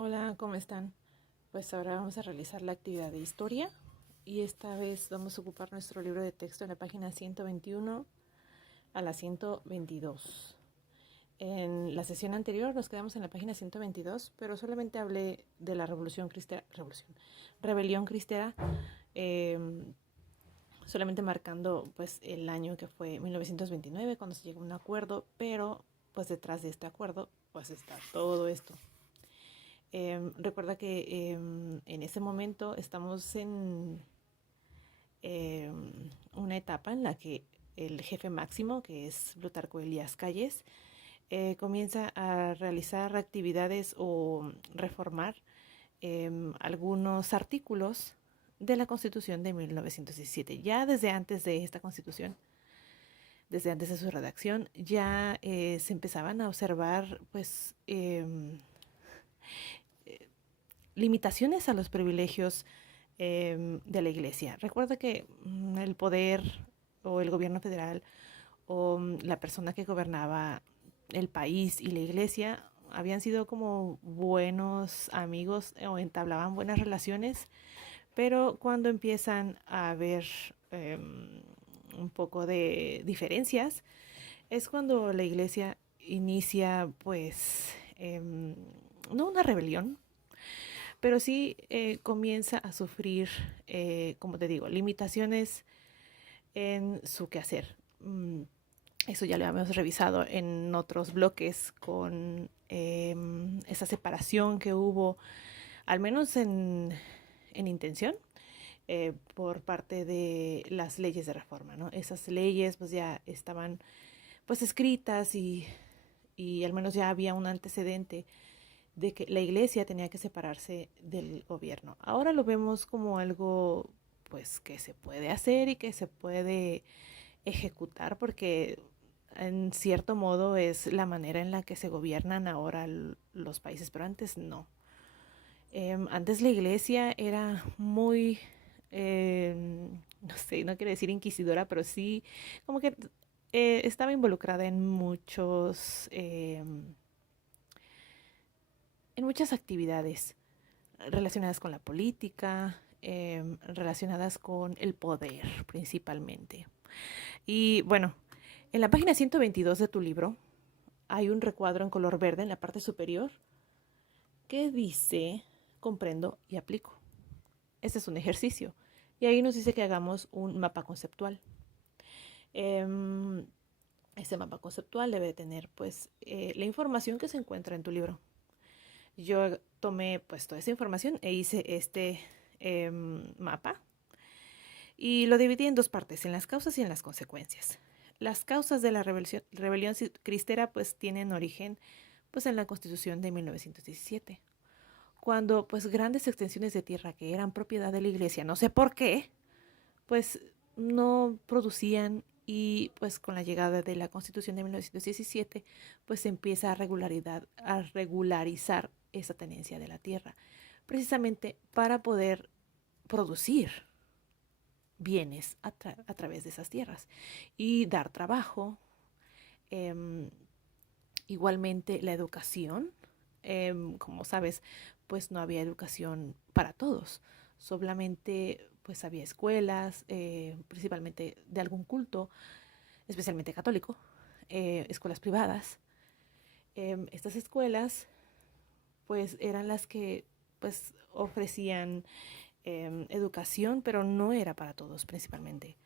Hola, ¿cómo están? Pues ahora vamos a realizar la actividad de historia y esta vez vamos a ocupar nuestro libro de texto en la página 121 a la 122. En la sesión anterior nos quedamos en la página 122, pero solamente hablé de la rebelión cristera, eh, solamente marcando pues el año que fue 1929 cuando se llegó a un acuerdo, pero pues detrás de este acuerdo pues está todo esto. Recuerda que en ese momento estamos en eh, una etapa en la que el jefe máximo, que es Plutarco Elías Calles, comienza a realizar actividades o reformar algunos artículos de la Constitución de 1917. Ya desde antes de esta Constitución, desde antes de su redacción, ya se empezaban a observar pues limitaciones a los privilegios de la iglesia. Recuerda que el poder o el gobierno federal o la persona que gobernaba el país y la iglesia habían sido como buenos amigos o entablaban buenas relaciones, pero cuando empiezan a haber un poco de diferencias, es cuando la iglesia inicia pues no una rebelión, pero sí comienza a sufrir, como te digo, limitaciones en su quehacer. Eso ya lo habíamos revisado en otros bloques con esa separación que hubo, al menos en intención, por parte de las leyes de reforma, ¿no? Esas leyes pues ya estaban pues escritas y al menos ya había un antecedente de que la iglesia tenía que separarse del gobierno. Ahora lo vemos como algo pues que se puede hacer y que se puede ejecutar porque en cierto modo es la manera en la que se gobiernan ahora los países, pero antes no. Antes la iglesia era muy, no sé, no quiero decir inquisidora, pero sí como que estaba involucrada en muchas actividades relacionadas con la política, relacionadas con el poder principalmente. Y bueno, en la página 122 de tu libro hay un recuadro en color verde en la parte superior que dice comprendo y aplico. Este es un ejercicio. Y ahí nos dice que hagamos un mapa conceptual. Este mapa conceptual debe tener pues la información que se encuentra en tu libro. Yo tomé pues toda esa información e hice este mapa y lo dividí en dos partes, en las causas y en las consecuencias. Las causas de la rebelión cristera pues tienen origen pues en la Constitución de 1917, cuando pues grandes extensiones de tierra que eran propiedad de la iglesia, no sé por qué, pues no producían y pues con la llegada de la Constitución de 1917 pues se empieza a regularizar esa tenencia de la tierra, precisamente para poder producir bienes a través de esas tierras y dar trabajo. Eh, Igualmente la educación, como sabes, pues no había educación para todos, solamente pues había escuelas, principalmente de algún culto, especialmente católico, escuelas privadas. Estas escuelas pues eran las que pues ofrecían educación, pero no era para todos principalmente.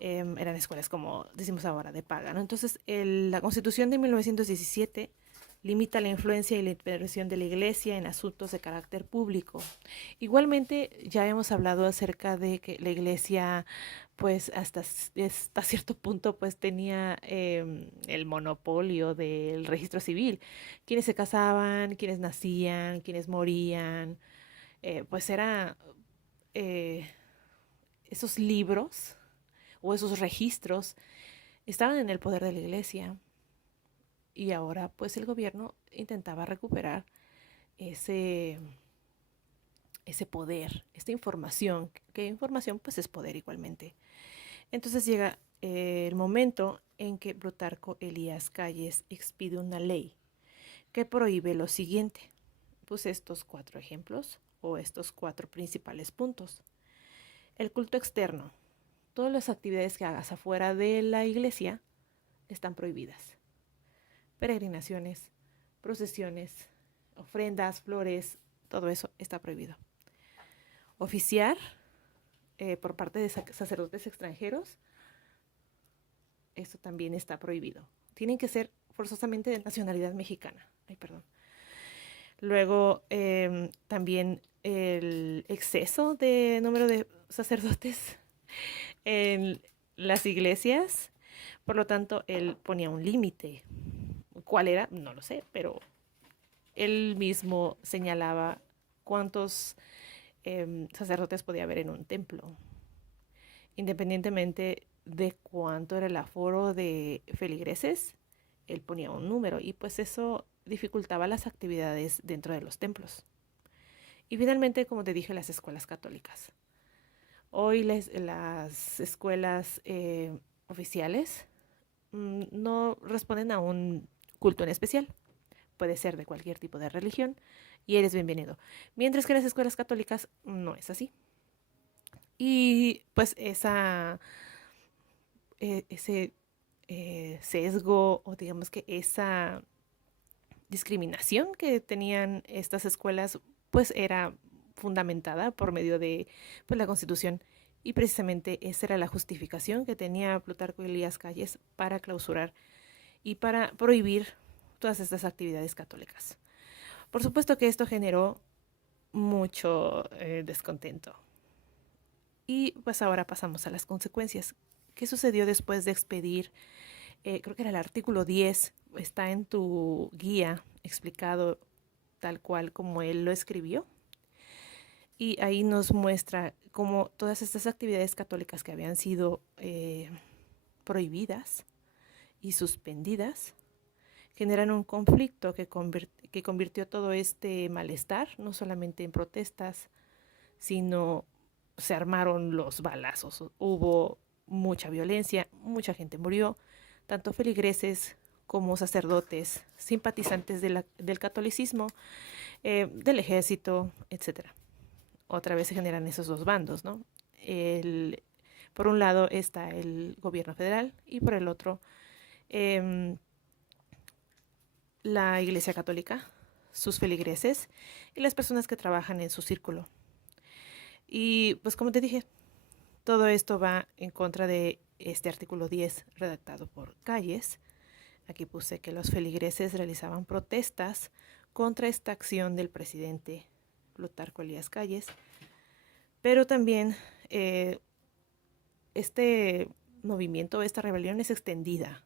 Eran escuelas como decimos ahora de paga, ¿no? Entonces la Constitución de 1917 limita la influencia y la intervención de la iglesia en asuntos de carácter público. Igualmente ya hemos hablado acerca de que la iglesia pues hasta cierto punto pues tenía el monopolio del registro civil. Quienes se casaban, quienes nacían, quienes morían, pues era eh, esos libros o esos registros estaban en el poder de la iglesia y ahora pues el gobierno intentaba recuperar ese, ese poder, esta información, que información pues es poder igualmente. Entonces llega el momento en que Plutarco Elías Calles expide una ley que prohíbe lo siguiente. puse estos 4 ejemplos o estos 4 principales puntos. El culto externo. Todas las actividades que hagas afuera de la iglesia están prohibidas. Peregrinaciones, procesiones, ofrendas, flores, todo eso está prohibido. Oficiar por parte de sacerdotes extranjeros, esto también está prohibido. Tienen que ser forzosamente de nacionalidad mexicana. Ay, perdón. Luego, también el exceso de número de sacerdotes en las iglesias. Por lo tanto, él ponía un límite. ¿Cuál era? No lo sé, pero él mismo señalaba cuántos sacerdotes podía haber en un templo, independientemente de cuánto era el aforo de feligreses. Él ponía un número y pues eso dificultaba las actividades dentro de los templos. Y finalmente, como te dije, las escuelas católicas. Hoy las escuelas oficiales no responden a un culto en especial. Puede ser de cualquier tipo de religión y eres bienvenido. Mientras que las escuelas católicas no es así. Y pues ese sesgo o digamos que esa discriminación que tenían estas escuelas pues era fundamentada por medio de pues, la Constitución, y precisamente esa era la justificación que tenía Plutarco Elías Calles para clausurar y para prohibir todas estas actividades católicas. Por supuesto que esto generó mucho descontento. Y pues ahora pasamos a las consecuencias. ¿Qué sucedió después de expedir? Creo que era el artículo 10, está en tu guía explicado tal cual como él lo escribió. Y ahí nos muestra cómo todas estas actividades católicas que habían sido prohibidas y suspendidas generan un conflicto que convirtió todo este malestar no solamente en protestas, sino se armaron los balazos. Hubo mucha violencia, mucha gente murió, tanto feligreses como sacerdotes, simpatizantes del catolicismo, del ejército, etc. Otra vez se generan esos dos bandos, ¿no? Por un lado está el gobierno federal y por el otro la Iglesia Católica, sus feligreses y las personas que trabajan en su círculo. Y pues como te dije, todo esto va en contra de este artículo 10 redactado por Calles. Aquí puse que los feligreses realizaban protestas contra esta acción del presidente Plutarco Elías Calles, pero también este movimiento, esta rebelión es extendida,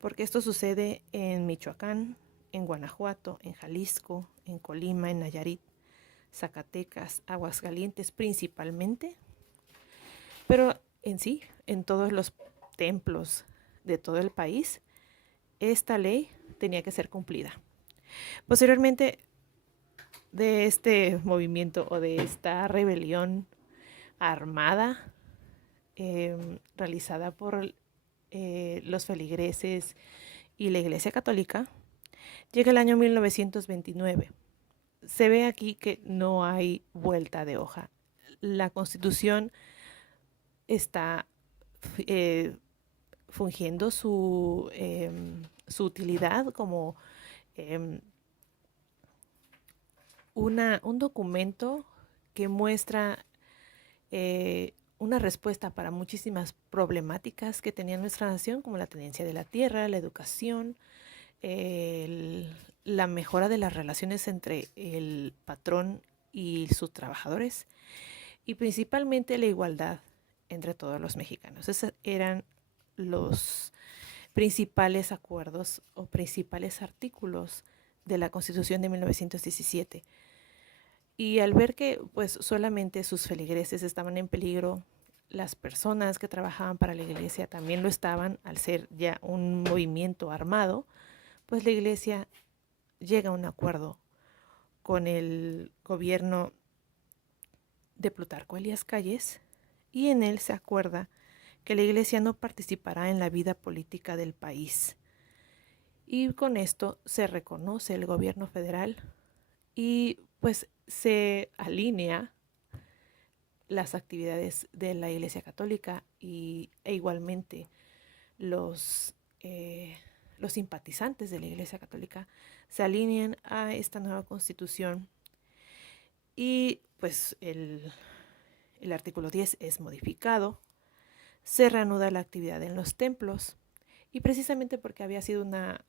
porque esto sucede en Michoacán, en Guanajuato, en Jalisco, en Colima, en Nayarit, Zacatecas, Aguascalientes principalmente, pero en sí, en todos los templos de todo el país, esta ley tenía que ser cumplida. Posteriormente de este movimiento o de esta rebelión armada realizada por los feligreses y la Iglesia Católica, llega el año 1929. Se ve aquí que no hay vuelta de hoja. La Constitución está fungiendo su utilidad como un documento que muestra una respuesta para muchísimas problemáticas que tenía nuestra nación, como la tenencia de la tierra, la educación, la mejora de las relaciones entre el patrón y sus trabajadores, y principalmente la igualdad entre todos los mexicanos. Esos eran los principales acuerdos o principales artículos de la Constitución de 1917. Y al ver que pues solamente sus feligreses estaban en peligro, las personas que trabajaban para la iglesia también lo estaban, al ser ya un movimiento armado, pues la iglesia llega a un acuerdo con el gobierno de Plutarco Elías Calles, y en él se acuerda que la iglesia no participará en la vida política del país. Y con esto se reconoce el gobierno federal y pues se alinea las actividades de la Iglesia Católica e igualmente los, eh, los simpatizantes de la Iglesia Católica se alinean a esta nueva constitución y pues el artículo 10 es modificado, se reanuda la actividad en los templos y precisamente porque había sido una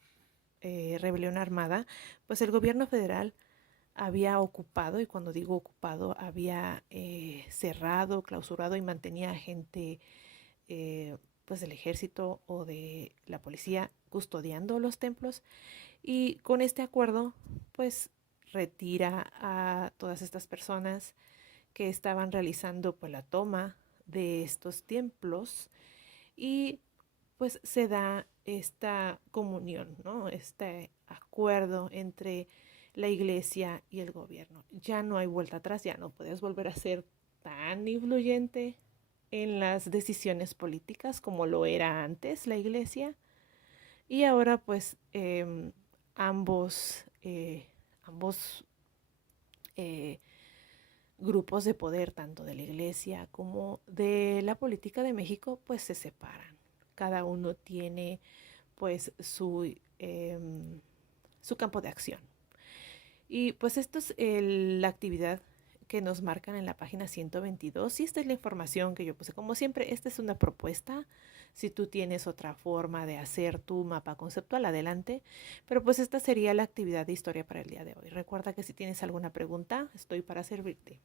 rebelión armada, pues el gobierno federal había ocupado, y cuando digo ocupado, había cerrado, clausurado y mantenía a gente pues del ejército o de la policía custodiando los templos, y con este acuerdo pues retira a todas estas personas que estaban realizando pues la toma de estos templos y pues se da esta comunión, ¿no? Este acuerdo entre la iglesia y el gobierno. Ya no hay vuelta atrás, ya no puedes volver a ser tan influyente en las decisiones políticas como lo era antes la iglesia. Y ahora pues ambos, ambos eh, grupos de poder, tanto de la iglesia como de la política de México, pues se separan. Cada uno tiene pues su campo de acción. Y pues esto es la actividad que nos marcan en la página 122 y esta es la información que yo puse. Como siempre, esta es una propuesta. Si tú tienes otra forma de hacer tu mapa conceptual, adelante. Pero pues esta sería la actividad de historia para el día de hoy. Recuerda que si tienes alguna pregunta, estoy para servirte.